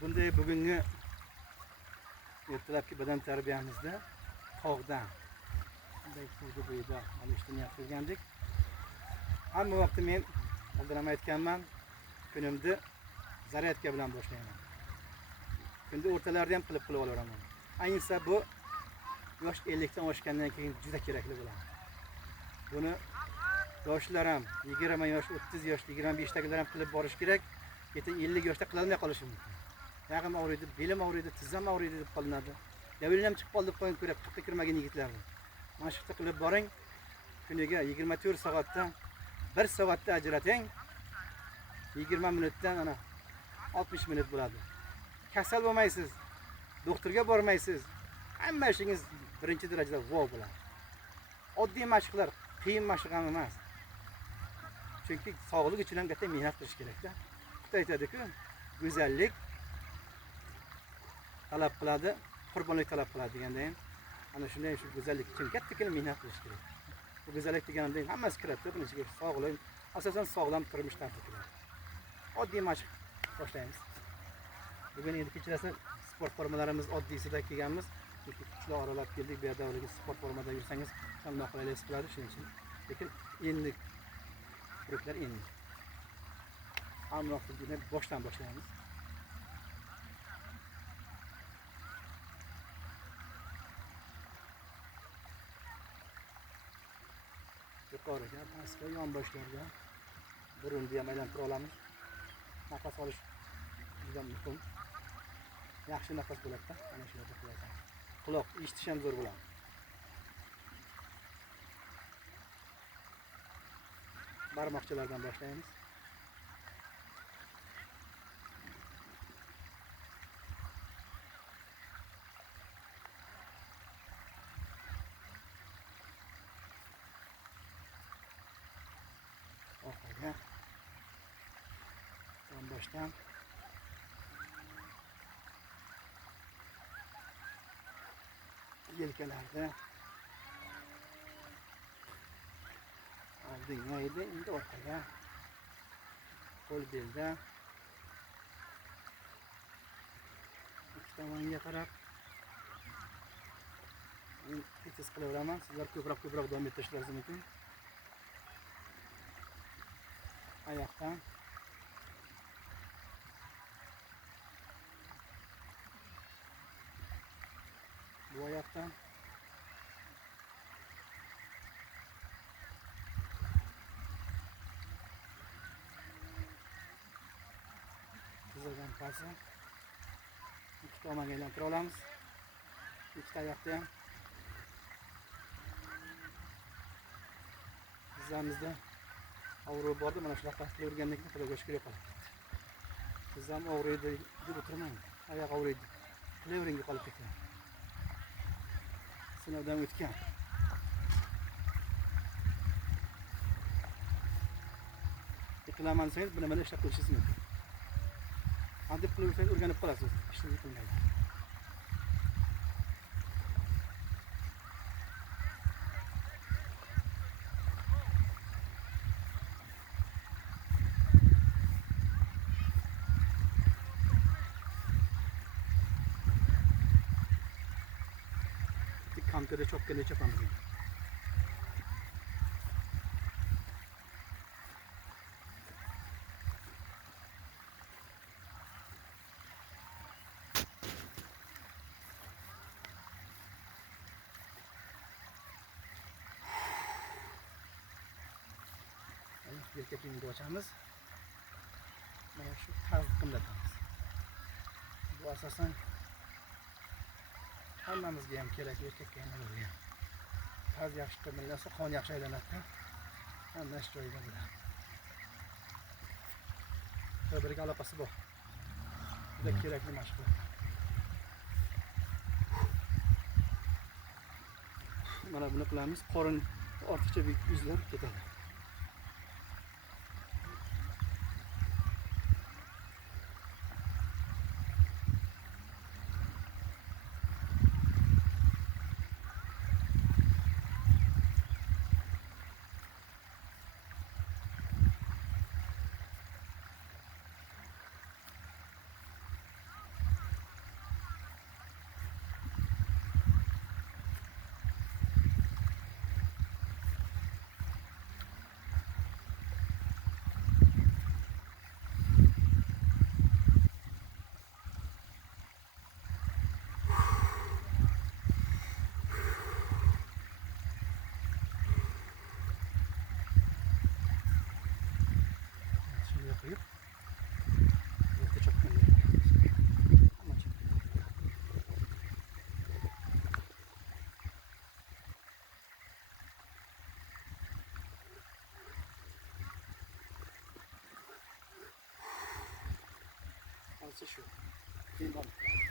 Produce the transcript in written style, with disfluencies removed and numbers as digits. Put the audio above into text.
Bunday bugungi ertalabki badan tarbiyamizda tog'dan bunday suvni bo'yida olishni qilgandik. Hamma vaqt men oldin ham aytganman, kunimni zaryadka bilan boshlayman. Kunda o'rtalarida ham qilib olaveraman. Ayniqsa bu yosh 50 dan oshgandan keyin juda kerakli bo'ladi. Buni yoshlar ham 20 yosh, 30 yosh, 25 dagilar ham qilib borish kerak. Keyin 50 yoshda qila olmay qolishi mumkin. Yag'im og'riydi, belim og'riydi, tizzam og'riydi deb qolinadi. Davilim ham chiqib qoldi deb qo'yib ko'rib, qirqqa kirmagan yigitlarni. Mashqni qilib boring. Kuniga 24 soatdan 1 soatda ajrating. 20 minutdan ana 60 minut bo'ladi. Kasal bo'lmaysiz. Doktorga bormaysiz. Hamma ishingiz birinchi darajada vov bo'ladi. Oddiy mashqlar, qiyin mashq ham emas. Chunki sog'lik uchun ham katta mehnat qilish kerak-da. Xitoy aytadi-ku, go'zallik talab qiladi, qurbonlik talab qiladi deganda ham ana shunday shu go'zallik uchun katta mehnat qilish kerak. Bu go'zallik deganda hammasi kiradi, buni ichiga sog'lik, asosan sog'lom turmush tarzi kiradi. Oddiy mashq boshlaymiz. Bugun endi kechirasiz sport formalarimiz oddiysida kelganmiz. Chunki qishloq oralab keldik, bu yerda sport formada yursangiz ham noqulaylik his qiladi shuning uchun. Lekin endi kuruklar endi. Hamma vaqtida boshdan boshlaymiz. Yuqoriga, pastga, yonboshlarga burunni ham aylantira olamiz. Nafas olish juda muhim. Yaxshi nafas bo'ladi-da, ana shu yerda qilasan. Quloq eshitish ham zo'r bo'ladi. Barmoqchalardan boshlaymiz. Orqaga, yonboshdan yelkalarda oldinga edi, endi orqaga, qo'l belda ikki tomonga qarab tez qilaveraman. Sizlar ko'proq davom ettirishlaringiz mumkin. Oyoqdan bu oyoqdan tizzadan pasi ikki tomonga aylantira olamiz. Ikkita oyoqda ham tizzamizda og'riq bordi, mana shunaqa qilavergandan keyin xudoga shukr qilib. Tizzam og'riydi deb o'tirmang. Oyoq og'riydi. Qilavering qolib ketgan. Sinovdan o'tgan. Qilaman desangiz, buni mana ishlab qo'yishingiz mumkin. Hadeb qilaversangiz o'rganib qolasiz. Ishni qilmaydi. Kampere çok geniş yapamıyorum. Yelkakini açamiz. Mana shu tarz qimlatamiz. Bu asosan hammamizga ham kerak, erkakka ham bo'lgan. Tarz yaxshi qimlatsa qon yaxshi aylanadi. Hamma ish joyida bo'ladi. Bir-biriga aloqasi bor. Juda kerakli mashqlar. Mana buni qilamiz. Qorin ortiqcha yuzlar ketadi. narsa shu. Keyin olib qo'yamiz.